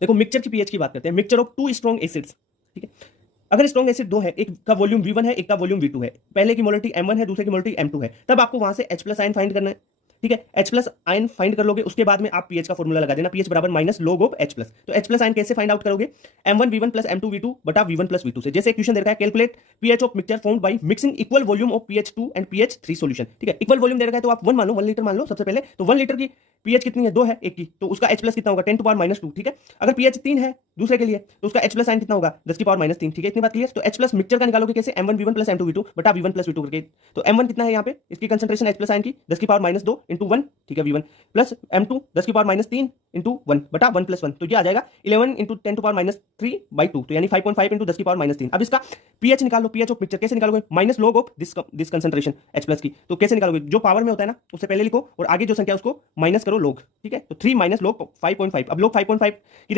देखो मिक्सचर की पीएच की बात करते हैं, mixture of two strong acids, ठीक है। अगर स्ट्रॉन्ग एसिड दो है, एक का वॉल्यूम V1 है, एक का वॉल्यूम V2 है, पहले की मोलरिटी M1 है, दूसरे की मोलरिटी M2 है, तब आपको वहां से H प्लस आयन फाइंड करना है, ठीक है। H प्लस आयन फाइंड कर लोगे, उसके बाद में आप पीएच का फॉर्मूला लगा देना, पीएच बराबर minus log of H plus. तो H प्लस आयन कैसे फाइंड आउट करोगे, M1 V1 plus M2 V2 बटा V1 प्लस V2 से। जैसे क्वेश्चन दे रखा है, calculate pH of mixture formed by mixing equal volume of pH2 and pH3 solution, ठीक है। इक्वल वॉल्यूम दे रखा है तो आप 1 मान लो, 1 लीटर मान लो सबसे पहले। तो 1 लीटर की पीएच कितनी है, 2 है एक की, तो उसका H प्लस कितना होगा, 10 टू पावर माइनस 2, ठीक है। अगर पीएच 3 है दूसरे के लिए, तो उसका H प्लस साइन कितना होगा, 10 की पावर माइनस 3, ठीक है। इतनी बात क्लियर। तो H प्लस मिक्सचर का निकालोगे कैसे, M1 V1 plus M2 V2 बटा V1 प्लस V2 करके। तो M1 कितना है यहाँ पे, इसकी कंसंट्रेशन H प्लस साइन की 10 की पावर माइनस 2 इंटू 1, ठीक है, V1 प्लस M2 10 की पावर माइनस 3 इंटू 1 बटा 1 प्लस 1, तो ये आ जाएगा 11 into 10 to power minus 3 by 2, तो यानी 5.5 इंटू 10 की पावर माइनस 3। अब इसका पीएच निकालो, पीएच ऑफ मिक्सचर कैसे निकालोगे, minus log of this concentration H plus की। तो कैसे निकालोगे, जो पावर में होता है ना उससे पहले लिखो और आगे जो संख्या उसको माइनस करो log, ठीक है। तो 3 माइनस log 5.5। अब log 5.5 की